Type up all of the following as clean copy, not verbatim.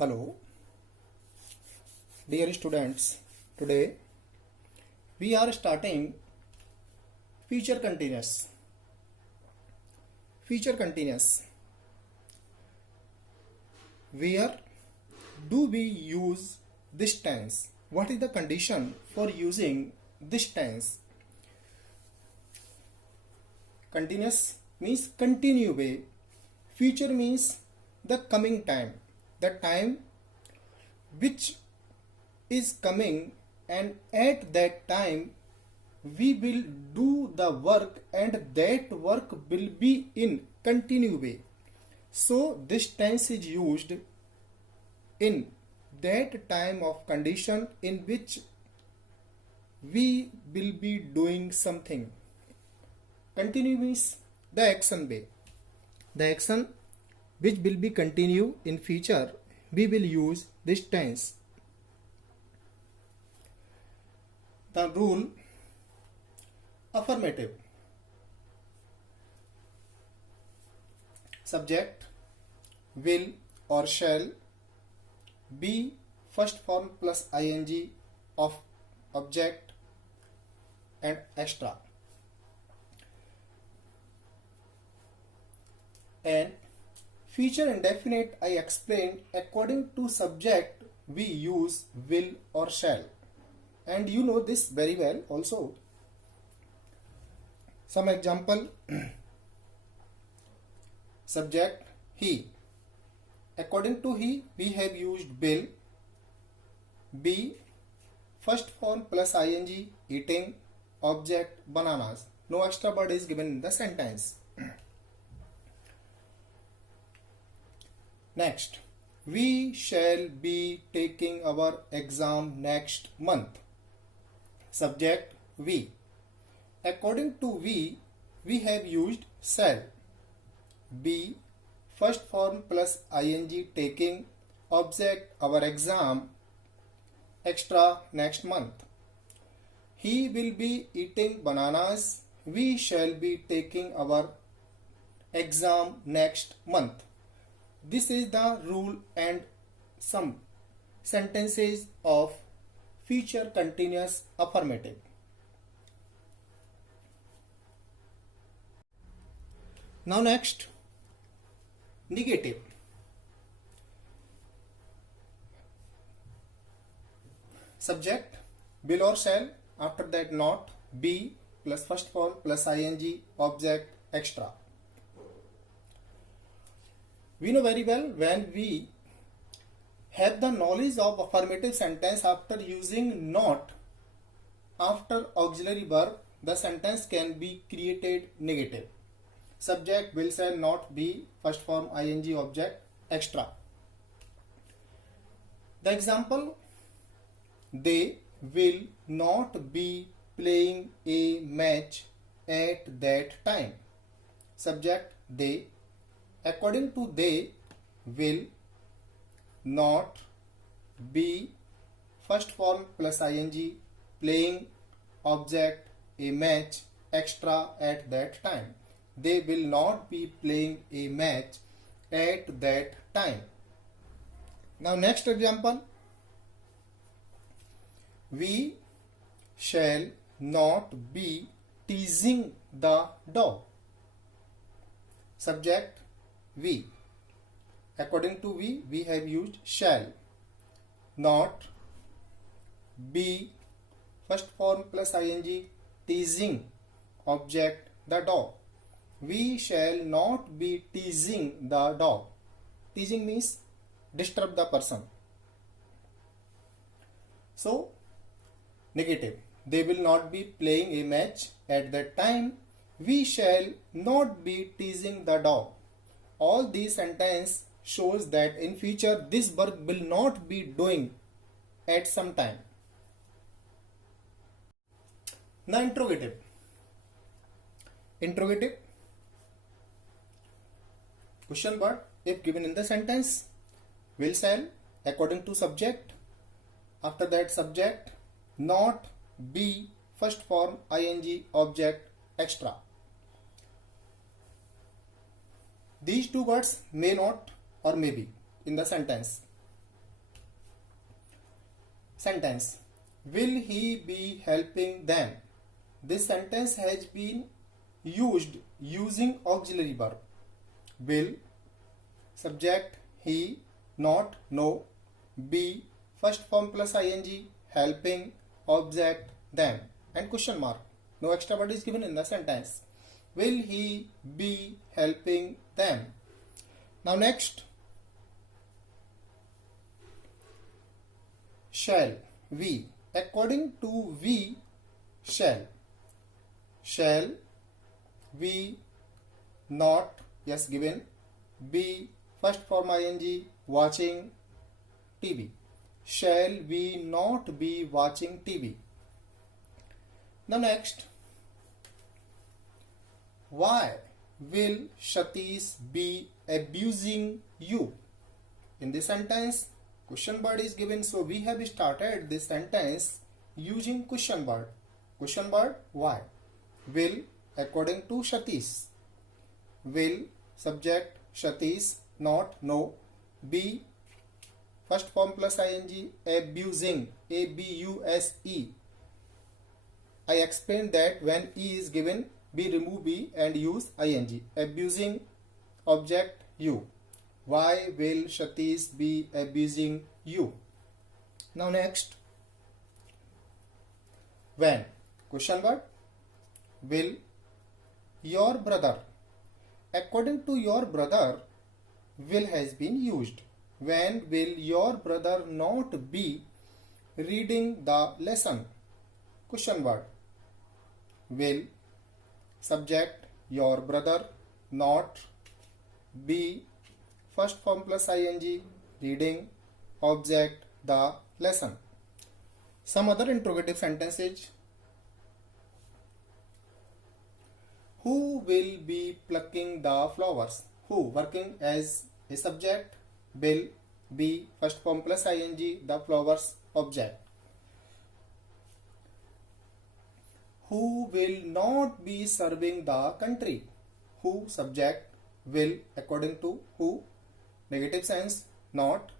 Hello, dear students. Today we are starting future continuous. Future continuous. Where do we use this tense? What is the condition for using this tense? Continuous means continue way. Future means the coming time, the time which is coming, and at that time we will do the work and that work will be in continue way. So this tense is used in that time of condition in which we will be doing something. Continue means the action way. The action which will be continue in future, we will use this tense. The rule: affirmative. Subject will or shall be first form plus ing of object and extra. And future indefinite, I explained, according to subject we use will or shall, and you know this very well also. Some example: subject he, according to he we have used will. Be first form plus ing eating, object bananas. No extra word is given in the sentence. Next, we shall be taking our exam next month. Subject we, according to we have used shall. Be first form plus ing taking, object our exam, extra next month. He will be eating bananas. We shall be taking our exam next month. This is the rule and some sentences of future continuous affirmative. Now next, negative. Subject will or shall, after that not, be plus first form plus ing, object extra. We know very well, when we have the knowledge of affirmative sentence, after using not after auxiliary verb, the sentence can be created negative. Subject will, shall, not, be, first form ing, object extra. The example: they will not be playing a match at that time. Subject they, according to they will not be first form plus ing playing, object a match extra at that time. They will not be playing a match at that time. Now next example: we shall not be teasing the dog. Subject we, according to we have used shall. Not be first form plus ing teasing, object the dog. We shall not be teasing the dog. Teasing means disturb the person. So negative: they will not be playing a match at that time. We shall not be teasing the dog. All these sentences shows that in future this verb will not be doing at some time. Now interrogative. Interrogative: question word if given in the sentence. Will, shall, according to subject, after that subject, not, be, first form ing, object extra. These two words may not or may be in the sentence. sentence. Will he be helping them? This sentence has been used using auxiliary verb. Will, subject he, not, no, be, first form plus ing, helping, object, them, and question mark. No extra word is given in the sentence. Will he be helping them? Now next, shall, we. According to we, shall. Shall, we, not, yes given, be, first form ing, watching TV. Shall we not be watching TV? Now next, why will Satish be abusing you? In this sentence, question word is given, so we have started this sentence using question word. Question word, why. Will, according to Satish. Will, subject Satish, not, no, be, first form plus ing, abusing, abuse. I explained that when e is given, we remove b and use ing. Abusing, object, you. Why will Satish be abusing you? Now next, when. Question word, will, your brother. According to your brother, will has been used. When will your brother not be reading the lesson? Question word, will, subject, your brother, not, be, first form plus ing, reading, object, the lesson. Some other interrogative sentences. Who will be plucking the flowers? Who, working as a subject, will, be, first form plus ing, the flowers, object. Who will not be serving the country? Who, subject, will, according to who, negative sense, not,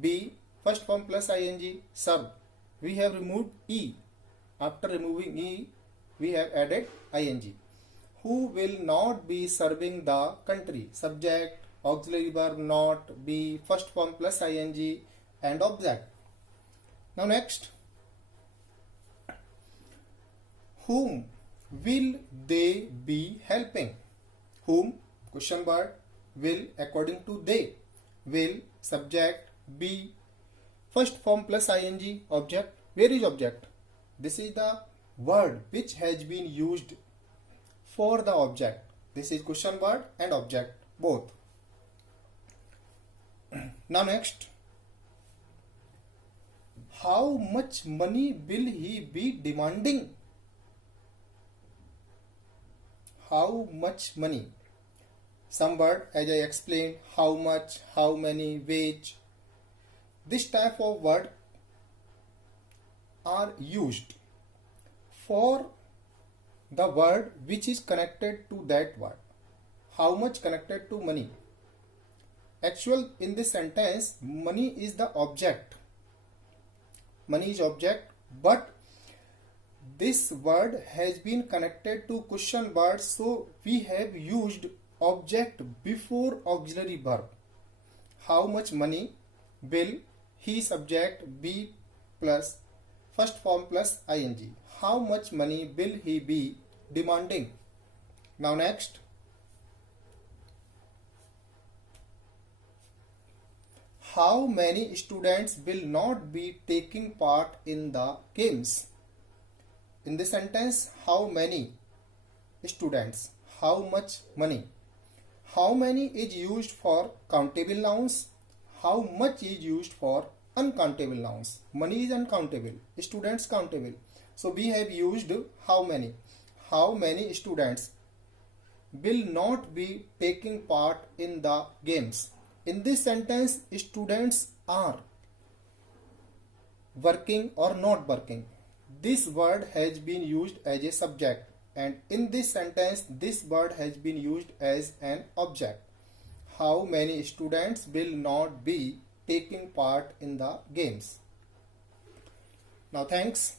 be, first form plus ing, serve. We have removed e. After removing e, we have added ing. Who will not be serving the country? Subject, auxiliary verb, not, be, first form plus ing, and object. Now next, whom will they be helping? Whom, question word, will, according to they. Will, subject, be, first form plus ing, object. Where is object? This is the word which has been used for the object. This is question word and object, both. Now next, how much money will he be demanding? How much money? Some word, as I explained, how much, how many, which. This type of word are used for the word which is connected to that word. How much connected to money. Actual, in this sentence, money is the object. Money is object, but this word has been connected to question word, so we have used object before auxiliary verb. How much money, will, he, subject, be, plus first form plus ing. How much money will he be demanding? Now next, how many students will not be taking part in the games? In this sentence, how many students, how much money. How many is used for countable nouns, how much is used for uncountable nouns. Money is uncountable, students countable. So we have used how many. How many students will not be taking part in the games. In this sentence, students are working or not working. This word has been used as a subject, and in this sentence this word has been used as an object. How many students will not be taking part in the games? Now thanks.